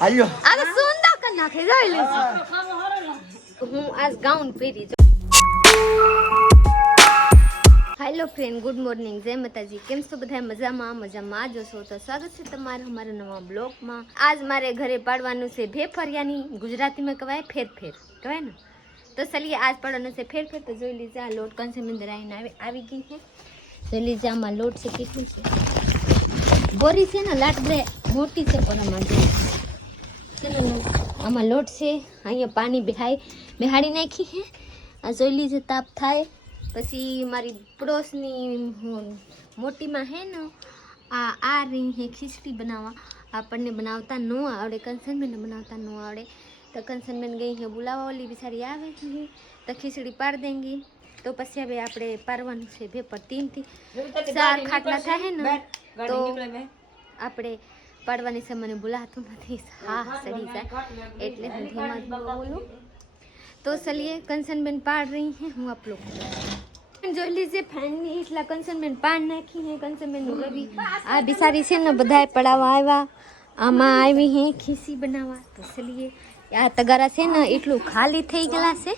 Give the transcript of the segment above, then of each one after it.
હાલ્યો આ તો સુંદર કર નાખે જોઈ લેજો હું આજ ગાઉન પહેરી જો હેલો ફ્રેન્ડ ગુડ મોર્નિંગ જય માતાજી કેમ છો બધા? મજામાં મજામાં જો છો તો સ્વાગત છે તમારું અમારા નવા બ્લોગમાં. આજ મારે ઘરે પાડવાનું છે ભેફરિયાની. ગુજરાતીમાં કહેવાય ફેર ફેર કહેવાય ને? તો ચલીએ આજ પાડવાનું છે ફેર ફેર તો જોઈ લીજે આ લોટ કંસે અંદર આવીને આવી આવી ગઈ છે. જોઈ લીજે આમાં લોટ છે કેટલું છે? બોરી છે ને લાટ બે મોટી છે પણ આમાં છે ને આમાં લોટ છે. અહીંયા પાણી બેહાઈ બેહાડી નાખી છે. આ જોઈ લીજે તાપ થાય પછી મારી પડોશની હું- મોટીમાં હે ને આ આ રીંગ હે ખીચડી બનાવવા. આપણને બનાવતા ન આવડે કંસનબેનને બનાવતા ન આવડે. તો કંસનબેન ગઈ હે બોલાવા ઓલી બિચારી આવે છે તો ખીચડી પાડ દેંગી. તો પછી હવે આપણે પારવાનું છે. ભેપર તીનથી ચાર ખાટલા થાય ને તો આપણે પાડવાની છે મને બોલાતું નથી હા સડી જાય એટલે હું ધીમા ધીમા બોલું तो चलिए कंसन बेन पाड़ रही हैं हम आप लोग જોઈ લીજે ફેનની એટલા કંસન બેન પાડ નાખી હે કંસન બેન રવિ આ બિસારી છે ને બધાય પડાવવા આવ્યા આમાં આવી હે ખીસી બનાવવા તો ચલીએ આ તગારા છે ને એટલું ખાલી થઈ ગયેલા છે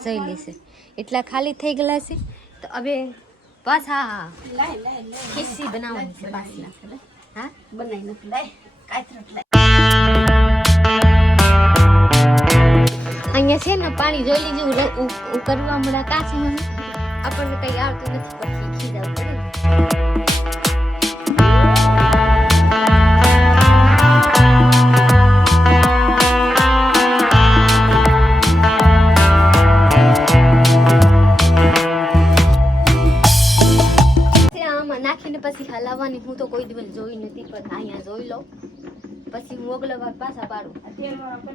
જોઈ લેશે એટલા ખાલી થઈ ગયેલા છે તો હવે પાછા ખીસી બનાવવાની છે પાછલા અહીંયા છે ને પાણી જોઈ લીધું કરવા મળ્યા કાચમાં આપણને કઈ આવતું નથી પછી ખીરા પડે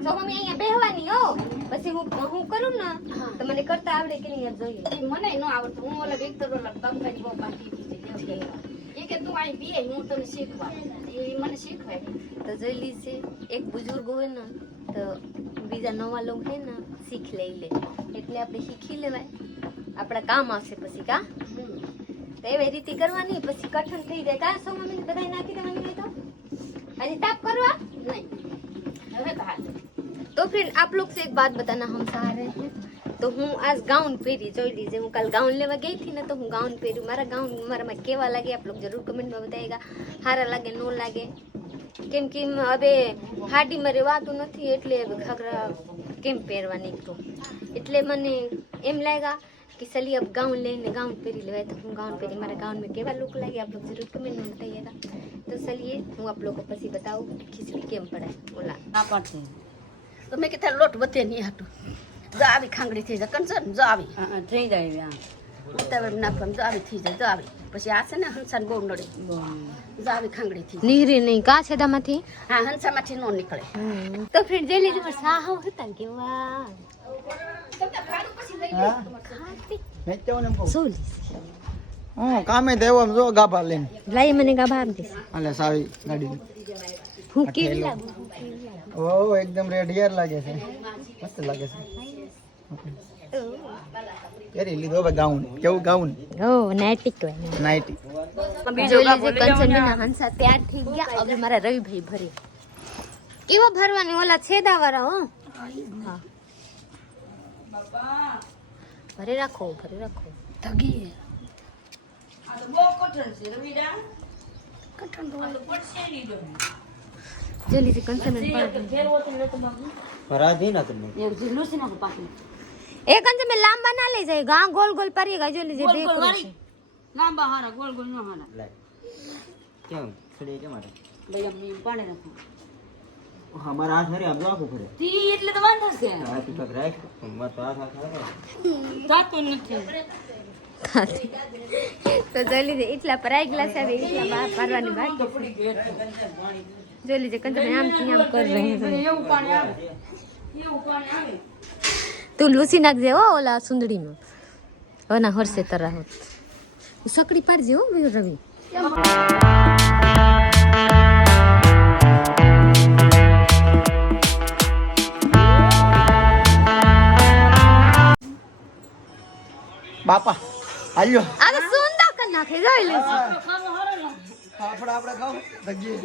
તો મમ્મી અહીંયા બેહવાની હો. પછી હું હું કરું ને તો મને કરતા આવડે કે નહીં જોઈએ. મને ન આવડતું. હું ઓલા વિક્ટર ઓલા બંગાળી બહુ પાટી એ કે તું અહીં બે હું તને શીખવા. એ મને શીખવાય. તો જોઈ લીજે એક બુજુર્ગ હોય ને તો બીજા નવા લોકો હે ને શીખ લઈ લે. એટલે આપણે શીખી લેવાય. આપણા કામ આવશે પછી કા? તો એવી રીતે કરવાની પછી કઠણ થઈ જાય. કા સો મમ્મી બધા નાખી દેવાની હોય તો? હજી તાપ કરવા નહીં. હવે તો હાલ. तो फिर आप लोग से एक बात बताना, हम चाह रहे हैं? तो हूँ आज गाउन पेरी जो लीजिए। हूँ कल गाउन लेवा गई थी ना तो हूँ गाउन पेरी मारा गाउन मारा मैं केवा लगे, आप लोग ज़रूर कमेंट में बताएगा हारा लगे, नो लगे। केम अबे हाडी मरे वा तो नहीं एटले घगरा केम पेरवा निकलो एटले मने एम लगेगा कि सली अब गाउन लेने गाउन पेरी लेवा तो हूँ गाउन पेरी मारा गाउन में केवा लुक लगे, आप लोग ज़रूर कमेंट में बताइएगा। तो चलिए, हूँ आप लोग को पसी बताऊँ, खिचड़ी केम पड़ा है बोला તો મેં કીધા લોટ વધે નહીં હાટું. જો આવી ખાંગડી થઈ જાય કંચન જો આવી. થઈ જાય ઉતાવળ નાખવાનું જો આવી થઈ જાય જો આવી. પછી આ છે ને હંસાને બહુ નડે. જો આવી ખાંગડી થઈ નીરી નહીં કા છે દામાંથી? હા હંસામાંથી નો નીકળે. તો ફ્રેન્ડ જઈ લીધું પણ સાહવ હતા કે વાહ કામે દેવો જો ગાભા લઈને. લાઈ મને ગાભા ભાર દઈશ. હાલે સાવી ગાડી. હું કેવી થેલો. લાગુ? ઓ એકદમ રેડિયર લાગે છે. મસ્ત લાગે છે. પહેરી લીધો હવે ગાઉન. કેવું ગાઉન? ઓ નાઇટી કહેવાય. નાઇટી. બીજો લીજે કંચનબેનના હંસા તૈયાર થઈ ગયા. હવે મારા રવિભાઈ ભરે. કેવો ભરવાની? ઓલા છેદા વાળા હો? હા. ભરે રાખો ભરે રાખો. ધગી જોઈ લીજે કંચનબેન પાડે. ભરાતી ના તમે એવું જીલું છે ને પાકી એ કંચનબેન લાંબા ના લઈ જાય. ગા ગોલ ગોલ પરી ગયા જોઈ લીજે ગોલ દેખ. લાંબા હારા ગોલ ગોલ નો હારા. કેમ? છડી કે મારે ભાઈ ઈ પાણી રાખો. તી એટલે તો વાંધો છે. તું રાખ. હાથ નથી. તો એટલા પરાઈ ગ્લાસ આવે એટલા પરવાની બાકી જોઈ લીજે કંચનબેન આમ થી આમ કર રહી છે. એવું પાણી આવે. એવું પાણી આવે. તું લૂસી નાખજે હો ઓલા સુંદડીમાં હવે ના હરસે તરા હોત. સકડી પાડજે હો રવિ બાપા હાલ્યો. આ સુંદર કર નાખે જોઈ લેજો. આપણે આપણે ખાવ. દગીએ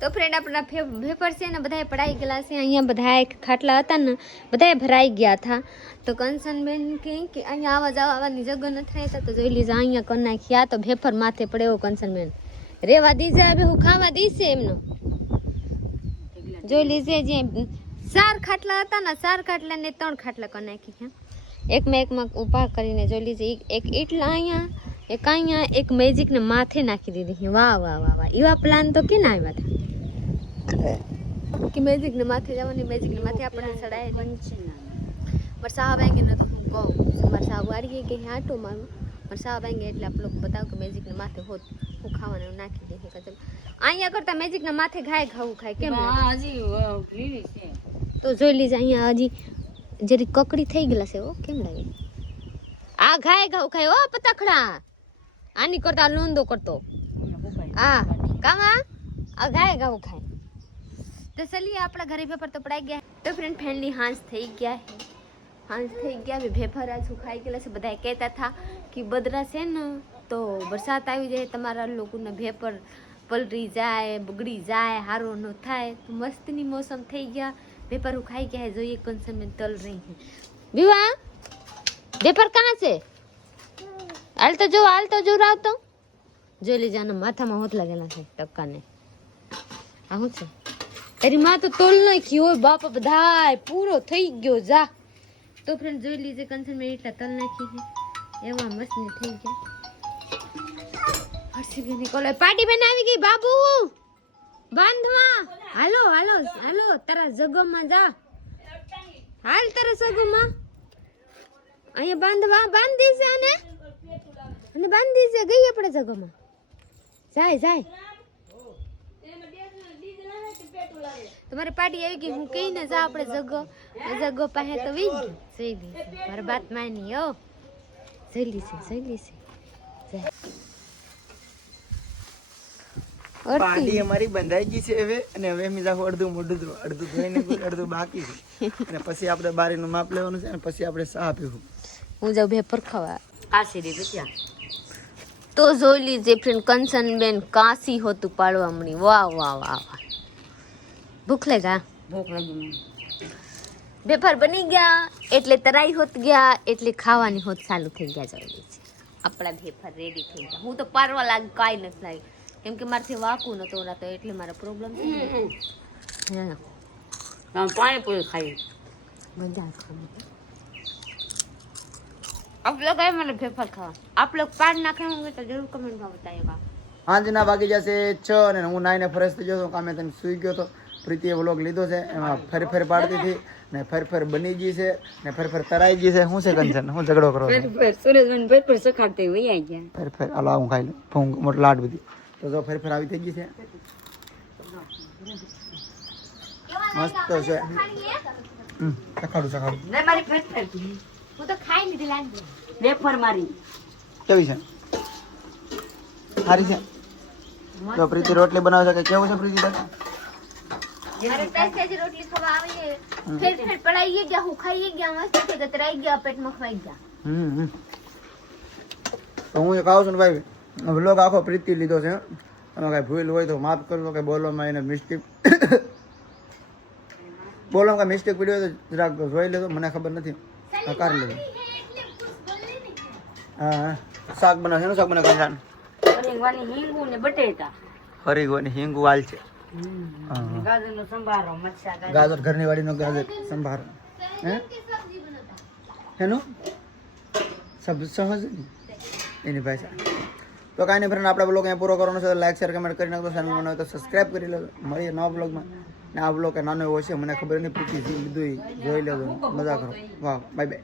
તો ફ્રેન્ડ આપણા ફે- વેફર છે ને બધાએ પડાઈ ગયેલા છે. અહીંયા બધા ખાટલા હતા ને, બધાએ ભરાઈ ગયા હતા. તો કંસનબેન કહે કે અહીંયા આવા જવા આવવાની જગ્યા નથી રહેતા તો જોઈ લીધા, અહીંયા કરી નાખ્યા તો ભેફર માથે પડે એવો કંસનબેન. રેવા દીજે હવે હું ખાવા દીશે એમનો. જોઈ લીજે જે ચાર ખાટલા હતા ને, ચાર ખાટલા ને ત્રણ ખાટલા કરી નાખી છે એકમાં એકમાં ઊભા કરીને જોઈ લીજે એક- એક ઈટલા અહીંયા, એક અહીંયા, એક મેજિક ને માથે નાખી દીધી. છે. વાહ વાહ વાહ વાહ. એવા પ્લાન તો કેના આવ્યા હતા? કે મેજિક ને માથે જવાની મેજિક ને માથે આપણને ચડાય મારા સાહેબ આવીને ન તો હું કહું મારા સાહેબ વાળી કે હે આટો મારું? મારા સાહેબ આવીને એટલે આપ લોકો બતાવો કે મેજિક ને માથે હોત હું ખાવાનું નાખી દે કદમ અહીંયા કરતા મેજિક ને માથે ખાય ખાવું ખાય કેમ લાગે? હજી લીલી છે. તો જોઈ લીજે અહીંયા હજી જરી કકડી થઈ ગયેલા છે ઓ કેમ લાગે? આ ઘાય ઘાવ ખાય ઓ પતખડા. આની કરતા નોંધો કરતો. આ કામા આ ઘાય ઘાવ ખાય? તો ચલીએ, આપણા ઘરે પેપર તો પડાઈ ગયા. તો ફ્રેન્ડ ફ્રેન્ડલી હાંસ થઈ ગયા હે હાંસ થઈ ગયા, હવે ભેફરા સુખાઈ ગયેલા છે? બધા કહેતા હતા કે બદરા છે ને, તો વરસાદ આવી જાય, તમારા લોકોને ભેપર પલરી જાય, બગડી જાય, હારો ન થાય. તો મસ્તની મોસમ થઈ ગયા. ભેપર ઉખાઈ ગયા જોઈએ કંસન મેં તલ રહી હે વિવા, ભેપર કાં છે? હાલ તો જો, હાલ તો જો રાવ તો જોઈ લેજો માથામાં હોત લાગેલા છે ટપકાને આ શું છે? તારી માં તો તોલ નાખી હોય, બાપા બધાય, પૂરો થઈ ગયો, જા. તો ફ્રેન્ડ જોઈ લીજે કંસન મેં એટલા તલ નાખી છે. એવા મસ્ત ને થઈ ગયા હર્ષીબેન કોલે પાટી બેન આવી ગઈ, બાબુ! બાંધવા! હાલો હાલો હાલો, તારા જગમાં જા. હાલ તારા જગમાં. અહીંયા બાંધવા, બાંધી છે અને અને બાંધી છે, ગઈ આપણે જગમાં. જાય જાય. તમારે પાડી આવી ગઈ હું કહીને જા આપણે જગો. જગો પાસે તો વી જઈ ગઈ મારી વાત માની ઓ જઈ લીશે જઈ લીશે જા. અમારી બંધાઈ ગઈ છે હવે અને હવે અમે જાવ અડધું મોઢું. અડધું ધોઈને અડધું બાકી છે. અને પછી આપણે બારીનું માપ લેવાનું છે અને પછી આપણે ચા પીવું. હું જાઉં ભેપર ખાવા કાશી રૂપિયા તો જોઈ લીજે ફ્રેન્ડ કંચન બેન કાશી હોતું પાડવા મળી વાહ વાહ વાહ વાહ. ભૂખ લાગા ભૂખ લાગી વેપાર બની ગયા એટલે તરાઈ હોત ગયા એટલે ખાવાની હોત ચાલુ થઈ ગયા જરૂરી છે. આપણા વેપાર રેડી થઈ ગયા. હું તો પારવા લાગ કાંઈ નથી લાગી. કેમ કે મારાથી વાકું ના તો એટલે મારા પ્રોબ્લેમ પાણીપુરી ખાઈ. મજા ખાવી आप लोग आए મને पेपर ખાવા. आप लोग पार ना खाए होंगे तो जरूर कमेंट में ભાગી જશે जी અને હું जैसे छो ने हूँ नाई તમે સુઈ ગયો તો. પ્રીતિએ વ્લોગ લીધો છે એમાં ફરી ફરી પાડતી હતી ને ફરી ફરી બની ગઈ છે ને ફરી ફરી તરાઈ ગઈ છે. શું છે કંચન હું ઝઘડો કરો સુરેશભાઈ ફરી ફરી સખાડતી હોય આવી ગયા. ફરી ફરી હાલો આવું ખાઈ લઉં ફૂંગ મોટ લાડ બધી. તો જો ફરી ફરી આવી થઈ ગઈ છે. મસ્ત છે. સખાડું સખાડું. ને મારી ફેર ફેર હું તો ખાઈ લીધી લાગી વેફર મારી. કેવી છે? સારી છે? તો પ્રીતિ રોટલી બનાવે છે કેવું છે પ્રીતિ કાકા અરે તારી સાજી રોટલી ખાવા આવીએ. ફેર ફેર પડાઈએ ગયા હું ગયા મસ્ત થઈ ગયા ગયા પેટમાં ખવાઈ ગયા. હમ હમ. તો હું એક આવું છું ને ભાઈ વ્લોગ આખો પ્રીતિ લીધો છે એમાં કાંઈ ભૂલ હોય તો માફ કરજો કે બોલવામાં એને મિસ્ટેક બોલવામાં કાંઈ મિસ્ટેક પડ્યો હોય તો જરાક જોઈ લેજો મને ખબર નથી. હા, કરી લેજો. હા શાક બનાવશે શાક બનાવે હરીગવાની હિંગુ ને બટેટા. ફરી ગોની હિંગુ વાલ છે. ગાજર. ઘરની વાડીનો ગાજર સંભાર. હે? એનું સબ સહજ એની ભાષા. તો કાંઈ નહીં ફ્રેન્ડ આપણે બ્લોગ અહીંયા પૂરો કરવાનો છે લાઈક શેર કમેન્ટ કરી નાખો ચેનલ બનાવે તો સબસ્ક્રાઈબ કરી લેજો. મળીએ નવા બ્લોગમાં ને આ બ્લોગ નાનો એવો છે મને ખબર નહીં પૂછી લીધું જોઈ લેજો. મજા કરો. વાહ બાય બાય